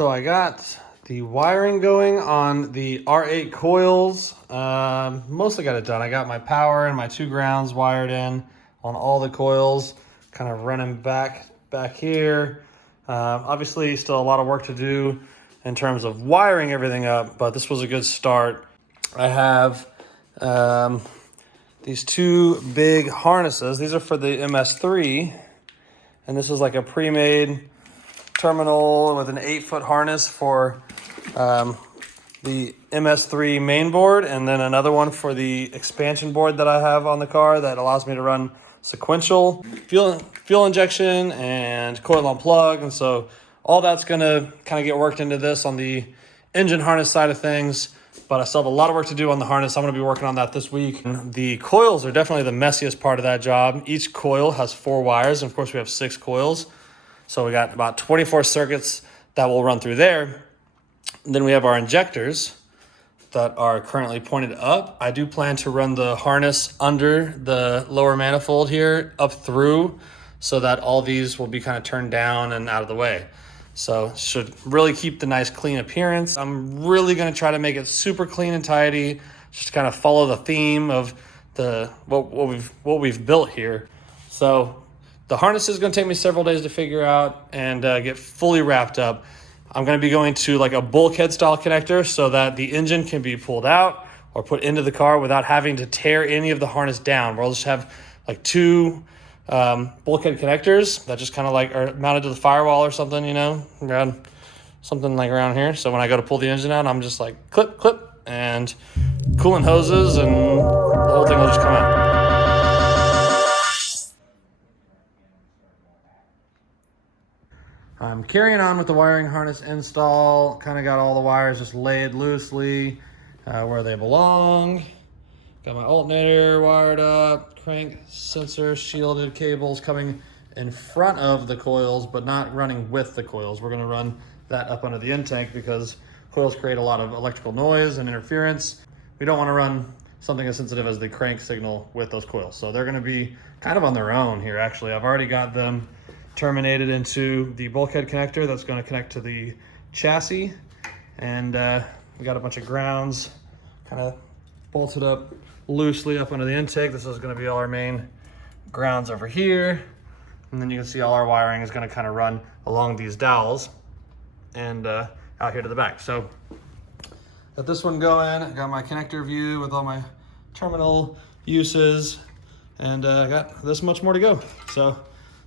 So I got the wiring going on the R8 coils. Mostly got it done. I got my power and my 2 grounds wired in on all the coils, kind of running back here. Obviously still a lot of work to do in terms of wiring everything up, but this was a good start. I have these 2 big harnesses. These are for the MS3, and this is like a pre-made terminal with an 8-foot harness for the MS3 main board, and then another one for the expansion board that I have on the car that allows me to run sequential fuel injection and coil on plug. And so all that's gonna kind of get worked into this on the engine harness side of things, but I still have a lot of work to do on the harness. I'm gonna be working on that this week. The coils are definitely the messiest part of that job. Each coil has 4 wires, and of course we have 6 coils. So we got about 24 circuits that will run through there. And then we have our injectors that are currently pointed up. I do plan to run the harness under the lower manifold here up through so that all these will be kind of turned down and out of the way. So should really keep the nice clean appearance. I'm really gonna try to make it super clean and tidy, just kind of follow the theme of what we've built here. So the harness is going to take me several days to figure out and get fully wrapped up. I'm going to be going to like a bulkhead style connector so that the engine can be pulled out or put into the car without having to tear any of the harness down. We'll just have like 2 bulkhead connectors that just kind of like are mounted to the firewall or something, you know, around something like around here. So when I go to pull the engine out, I'm just like clip, and coolant hoses, and the whole thing will just come out. I'm carrying on with the wiring harness install. Kind of got all the wires just laid loosely where they belong. Got my alternator wired up, crank sensor shielded cables coming in front of the coils, but not running with the coils. We're gonna run that up under the intake because coils create a lot of electrical noise and interference. We don't wanna run something as sensitive as the crank signal with those coils. So they're gonna be kind of on their own here, actually. I've already got them terminated into the bulkhead connector that's going to connect to the chassis, and we got a bunch of grounds kind of bolted up loosely up under the intake. This is going to be all our main grounds over here, and then you can see all our wiring is going to kind of run along these dowels and out here to the back. So got this one going. I got my connector view with all my terminal uses, and I got this much more to go. So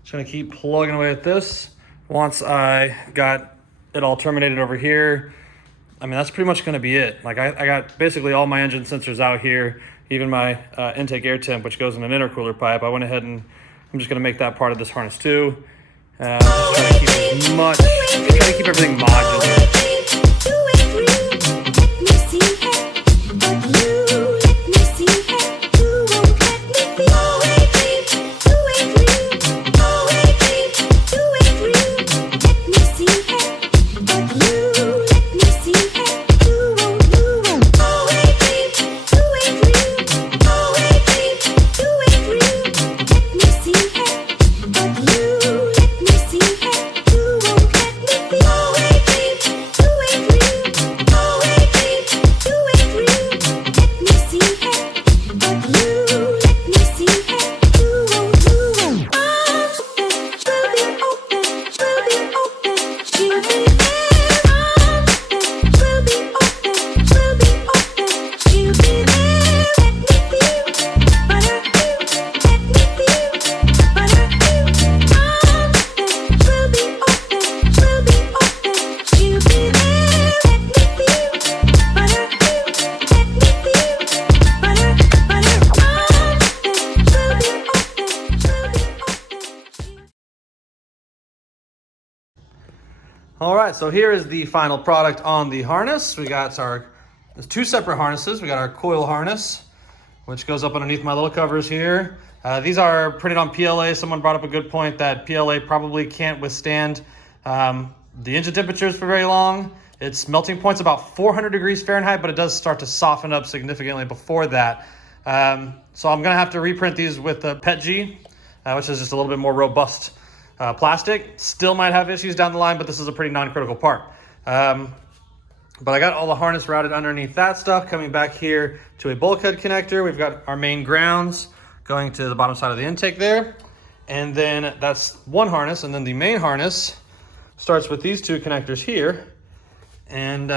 just gonna keep plugging away at this. Once I got it all terminated over here, I mean, that's pretty much gonna be it. Like I got basically all my engine sensors out here, even my intake air temp, which goes in an intercooler pipe. I went ahead and I'm just gonna make that part of this harness too. Just try to keep everything modular. All right, so here is the final product on the harness. We got there's 2 separate harnesses. We got our coil harness, which goes up underneath my little covers here. These are printed on PLA. Someone brought up a good point that PLA probably can't withstand the engine temperatures for very long. Its melting point's about 400 degrees Fahrenheit, but it does start to soften up significantly before that. So I'm gonna have to reprint these with the PETG, which is just a little bit more robust plastic. Still might have issues down the line, but this is a pretty non-critical part. But I got all the harness routed underneath that stuff. Coming back here to a bulkhead connector, we've got our main grounds going to the bottom side of the intake there. And then that's one harness, and then the main harness starts with these two connectors here and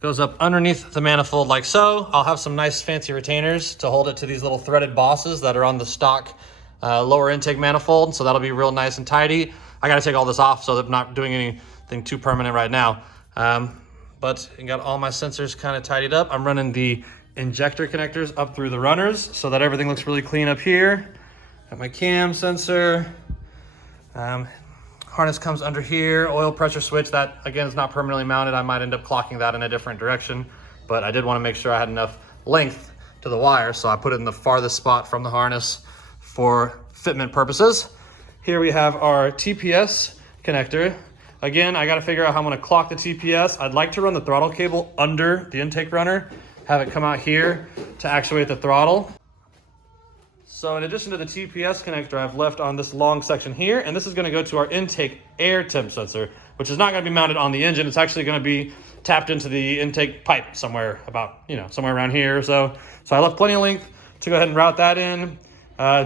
goes up underneath the manifold like so. I'll have some nice fancy retainers to hold it to these little threaded bosses that are on the stock lower intake manifold, so that'll be real nice and tidy. I gotta take all this off so that I'm not doing anything too permanent right now. But I got all my sensors kind of tidied up. I'm running the injector connectors up through the runners so that everything looks really clean up here. Got my cam sensor. Harness comes under here, oil pressure switch. That, again, is not permanently mounted. I might end up clocking that in a different direction, but I did want to make sure I had enough length to the wire, so I put it in the farthest spot from the harness for fitment purposes. Here we have our TPS connector. Again, I got to figure out how I'm going to clock the TPS. I'd like to run the throttle cable under the intake runner, have it come out here to actuate the throttle. So in addition to the TPS connector, I've left on this long section here, and this is going to go to our intake air temp sensor, which is not going to be mounted on the engine. It's actually going to be tapped into the intake pipe somewhere about, somewhere around here or so. So I left plenty of length to go ahead and route that in,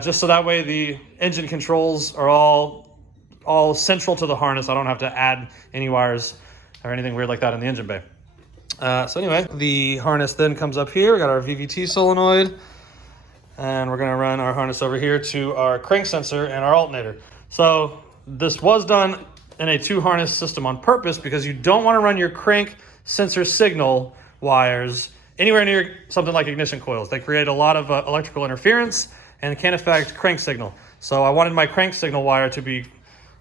just so that way the engine controls are all central to the harness. I don't have to add any wires or anything weird like that in the engine bay. So anyway, the harness then comes up here. We got our VVT solenoid, and we're gonna run our harness over here to our crank sensor and our alternator. So this was done in a 2-harness system on purpose because you don't wanna run your crank sensor signal wires anywhere near something like ignition coils. They create a lot of electrical interference and can affect crank signal. So I wanted my crank signal wire to be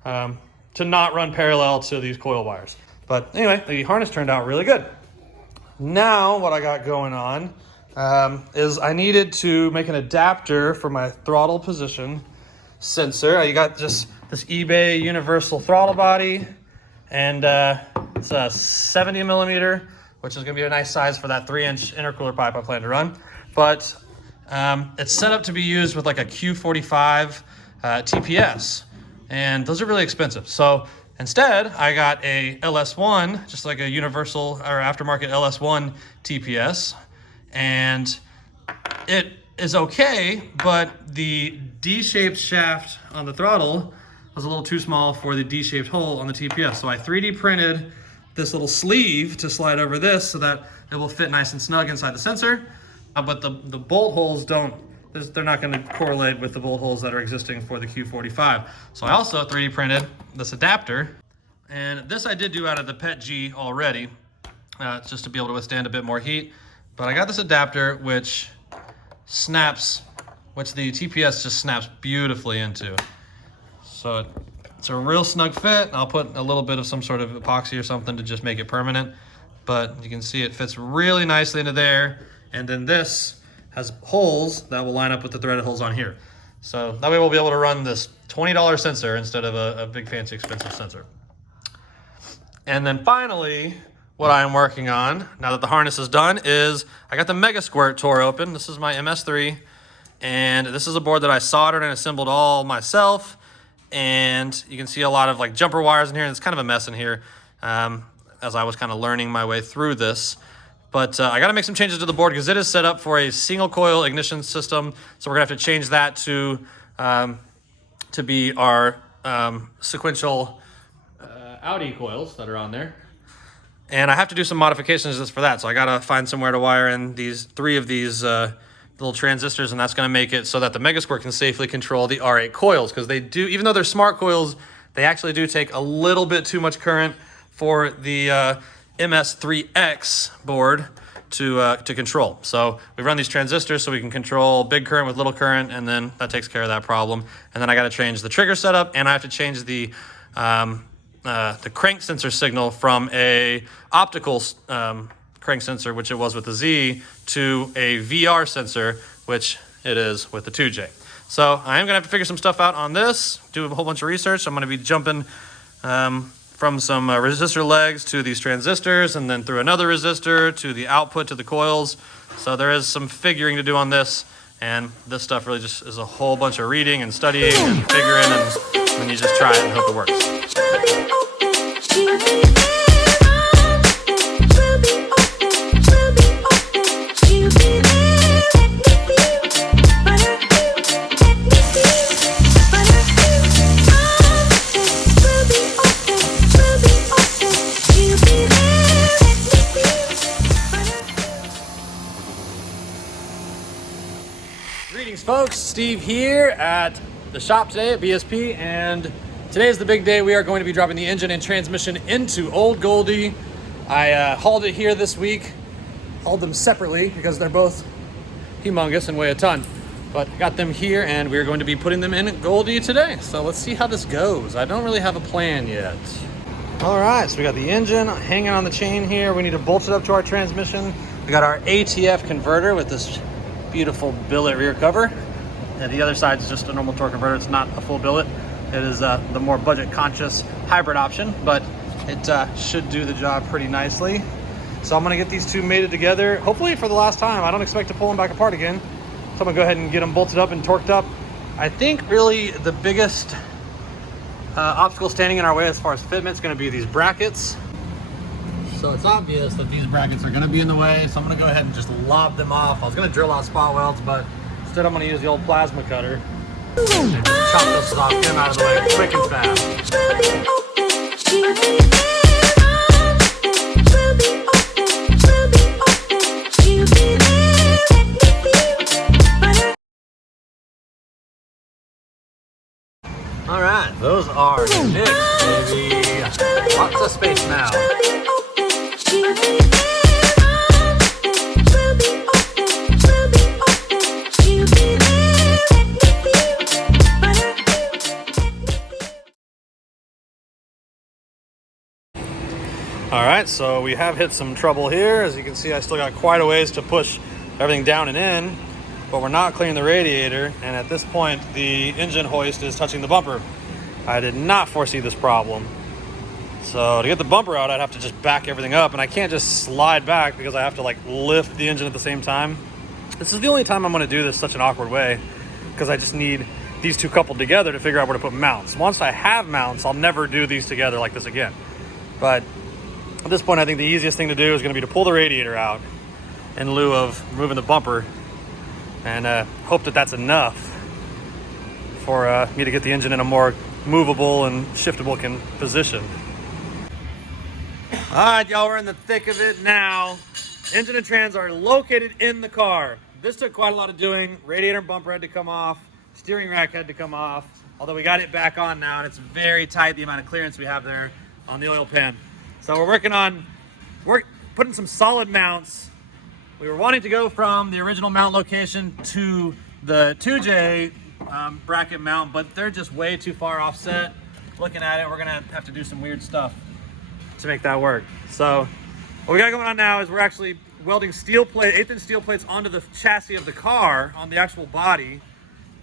to not run parallel to these coil wires. But anyway, the harness turned out really good. Now what I got going on is I needed to make an adapter for my throttle position sensor. You got just this eBay universal throttle body, and it's a 70 millimeter, which is gonna be a nice size for that 3-inch intercooler pipe I plan to run. But it's set up to be used with like a Q45 TPS. And those are really expensive. So instead, I got a LS1, just like a universal or aftermarket LS1 TPS. And it is okay, but the D-shaped shaft on the throttle was a little too small for the D-shaped hole on the TPS. So I 3D printed this little sleeve to slide over this so that it will fit nice and snug inside the sensor. But the bolt holes they're not going to correlate with the bolt holes that are existing for the Q45. So I also 3D printed this adapter, and this I did do out of the PETG already, just to be able to withstand a bit more heat. But I got this adapter which the TPS just snaps beautifully into. So it's a real snug fit. I'll put a little bit of some sort of epoxy or something to just make it permanent. But you can see it fits really nicely into there. And then this has holes that will line up with the threaded holes on here. So that way we'll be able to run this $20 sensor instead of a big fancy expensive sensor. And then finally, what I'm working on, now that the harness is done, is I got the Mega Squirt tour open. This is my MS3, and this is a board that I soldered and assembled all myself. And you can see a lot of like jumper wires in here, and it's kind of a mess in here as I was kind of learning my way through this. But I got to make some changes to the board because it is set up for a single coil ignition system. So we're gonna have to change that to be our sequential Audi coils that are on there. And I have to do some modifications just for that. So I got to find somewhere to wire in three of these little transistors, and that's going to make it so that the Mega Squirt can safely control the R8 coils, because they do, even though they're smart coils, they actually do take a little bit too much current for the MS3X board to control. So we run these transistors so we can control big current with little current, and then that takes care of that problem. And then I got to change the trigger setup, and I have to change the crank sensor signal from a optical crank sensor, which it was with the Z, to a VR sensor, which it is with the 2J. So I am gonna have to figure some stuff out on this, do a whole bunch of research. I'm gonna be jumping from some resistor legs to these transistors, and then through another resistor to the output to the coils. So there is some figuring to do on this, and this stuff really just is a whole bunch of reading and studying and figuring, and then you just try it and hope it works. Steve here at the shop today at BSP, and today is the big day. We are going to be dropping the engine and transmission into old Goldie. I hauled it here this week, hauled them separately because they're both humongous and weigh a ton. But I got them here and we're going to be putting them in Goldie today. So let's see how this goes. I don't really have a plan yet. All right, so we got the engine hanging on the chain here. We need to bolt it up to our transmission. We got our ATF converter with this beautiful billet rear cover. And the other side is just a normal torque converter. It's not a full billet. It is the more budget conscious hybrid option, but it should do the job pretty nicely. So I'm gonna get these two mated together, hopefully for the last time. I don't expect to pull them back apart again. So I'm gonna go ahead and get them bolted up and torqued up. I think really the biggest obstacle standing in our way as far as fitment is gonna be these brackets. So it's obvious that these brackets are gonna be in the way, so I'm gonna go ahead and just lob them off. I was gonna drill out spot welds, but instead I'm gonna use the old plasma cutter and chop this off, get them out of the way quick and fast. All right, those are nicked, baby. Lots of space now. All right, so we have hit some trouble here. As you can see, I still got quite a ways to push everything down and in, but we're not clearing the radiator, and at this point the engine hoist is touching the bumper. I did not foresee this problem. So to get the bumper out, I'd have to just back everything up, and I can't just slide back because I have to like lift the engine at the same time. This is the only time I'm gonna do this such an awkward way, because I just need these two coupled together to figure out where to put mounts. Once I have mounts, I'll never do these together like this again. But at this point, I think the easiest thing to do is gonna be to pull the radiator out in lieu of moving the bumper, and hope that that's enough for me to get the engine in a more movable and shiftable position. All right, y'all, we're in the thick of it now. Engine and trans are located in the car. This took quite a lot of doing. Radiator and bumper had to come off. Steering rack had to come off, although we got it back on now, and it's very tight, the amount of clearance we have there on the oil pan. So we're working on putting some solid mounts. We were wanting to go from the original mount location to the 2J bracket mount, but they're just way too far offset. Looking at it, we're gonna have to do some weird stuff to make that work. So what we got going on now is we're actually welding steel plate, 1/8" steel plates onto the chassis of the car, on the actual body,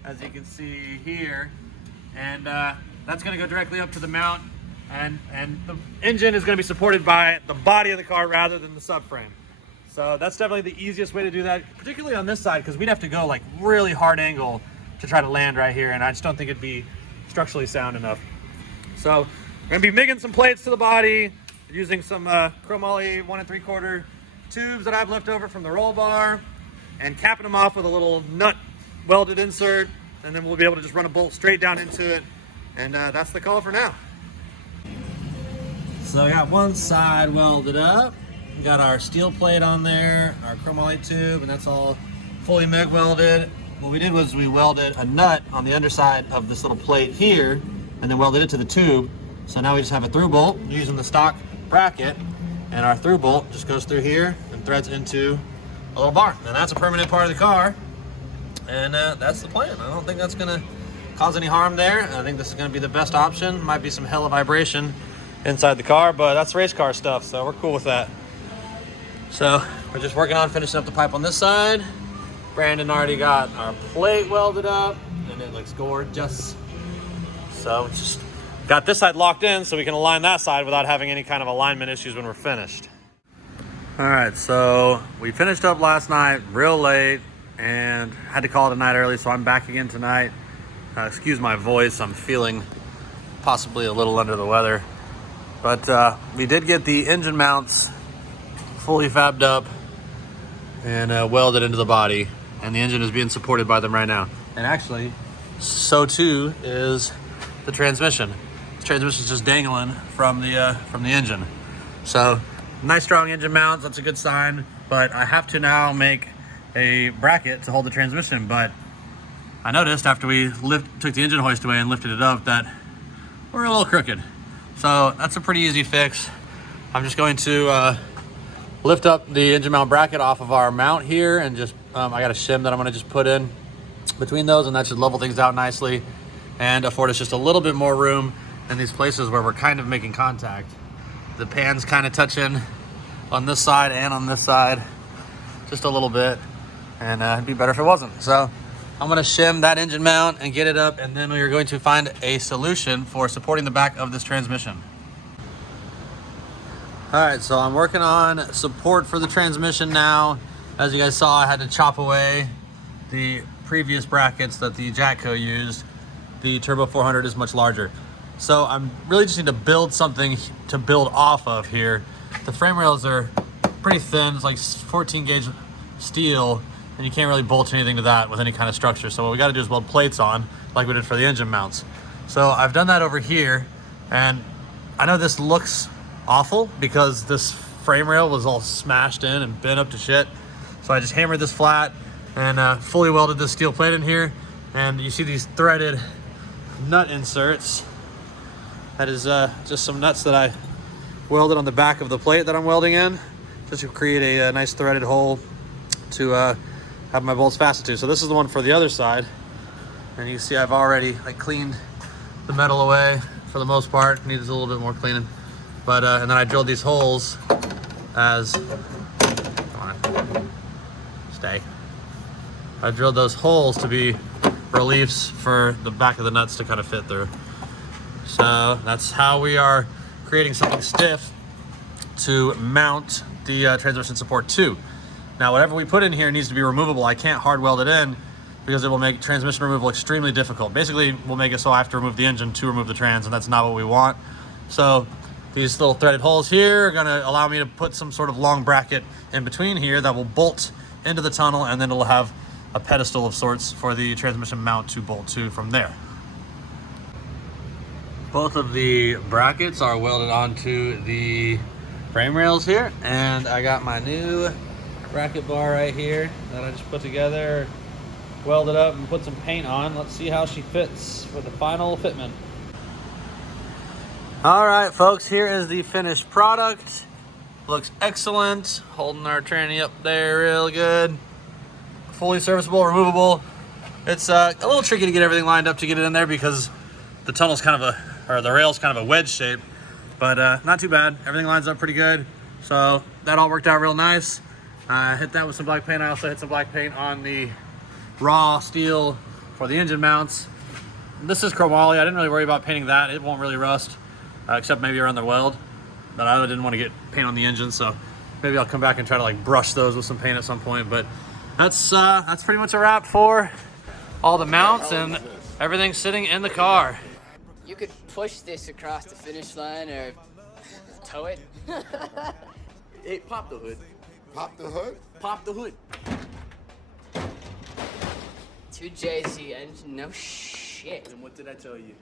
as you can see here. And that's gonna go directly up to the mount, and the engine is gonna be supported by the body of the car rather than the subframe. So that's definitely the easiest way to do that, particularly on this side, because we'd have to go like really hard angle to try to land right here, and I just don't think it'd be structurally sound enough. So we're gonna be MIGging some plates to the body, using some chromoly 1 3/4 tubes that I've left over from the roll bar, and capping them off with a little nut welded insert, and then we'll be able to just run a bolt straight down into it, and that's the call for now. So I got one side welded up. We got our steel plate on there, our chromoly tube, and that's all fully MIG welded. What we did was we welded a nut on the underside of this little plate here, and then welded it to the tube. So now we just have a through bolt using the stock bracket, and our through bolt just goes through here and threads into a little bar. And that's a permanent part of the car, and that's the plan. I don't think that's gonna cause any harm there. I think this is gonna be the best option. Might be some hella vibration inside the car, but that's race car stuff, so we're cool with that. So we're just working on finishing up the pipe on this side. Brandon already got our plate welded up, and it looks gorgeous. So just got this side locked in so we can align that side without having any kind of alignment issues when we're finished. All right, so we finished up last night real late and had to call it a night early, so I'm back again tonight. Excuse my voice, I'm feeling possibly a little under the weather. But we did get the engine mounts fully fabbed up and welded into the body, and the engine is being supported by them right now. And actually, so too is the transmission. The transmission is just dangling from the engine. So nice strong engine mounts, that's a good sign. But I have to now make a bracket to hold the transmission. But I noticed after we took the engine hoist away and lifted it up that we're a little crooked. So that's a pretty easy fix. I'm just going to lift up the engine mount bracket off of our mount here, and just I got a shim that I'm going to just put in between those, and that should level things out nicely and afford us just a little bit more room in these places where we're kind of making contact. The pan's kind of touching on this side and on this side just a little bit, and it'd be better if it wasn't. So I'm going to shim that engine mount and get it up, and then we are going to find a solution for supporting the back of this transmission. All right, so I'm working on support for the transmission now. As you guys saw, I had to chop away the previous brackets that the Jatco used. The Turbo 400 is much larger. So I'm really just need to build something to build off of here. The frame rails are pretty thin. It's like 14 gauge steel, and you can't really bolt anything to that with any kind of structure. So what we got to do is weld plates on like we did for the engine mounts. So I've done that over here, and I know this looks awful because this frame rail was all smashed in and bent up to shit. So I just hammered this flat and fully welded this steel plate in here. And you see these threaded nut inserts. That is just some nuts that I welded on the back of the plate that I'm welding in, just to create a nice threaded hole to have my bolts fastened to. So this is the one for the other side, and you see I've already cleaned the metal away for the most part. Needs a little bit more cleaning, but and then I drilled these holes as I drilled those holes to be reliefs for the back of the nuts to kind of fit through. So that's how we are creating something stiff to mount the transmission support to. Now, whatever we put in here needs to be removable. I can't hard weld it in because it will make transmission removal extremely difficult. Basically, we'll make it so I have to remove the engine to remove the trans, and that's not what we want. So these little threaded holes here are gonna allow me to put some sort of long bracket in between here that will bolt into the tunnel, and then it'll have a pedestal of sorts for the transmission mount to bolt to from there. Both of the brackets are welded onto the frame rails here, and I got my new bracket bar right here that I just put together, welded up, and put some paint on. Let's see how she fits for the final fitment. All right, folks, here is the finished product. Looks excellent. Holding our tranny up there real good. Fully serviceable, removable. It's a little tricky to get everything lined up to get it in there because the tunnel's kind of the rail's kind of a wedge shape, but not too bad. Everything lines up pretty good. So that all worked out real nice. I hit that with some black paint. I also hit some black paint on the raw steel for the engine mounts. This is chromoly. I didn't really worry about painting that. It won't really rust, except maybe around the weld. But I didn't want to get paint on the engine, so maybe I'll come back and try to brush those with some paint at some point. But that's pretty much a wrap for all the mounts and everything sitting in the car. You could push this across the finish line or tow it. Hey, pop the hood. Pop the hood? Pop the hood. 2JZ engine, no shit. And what did I tell you?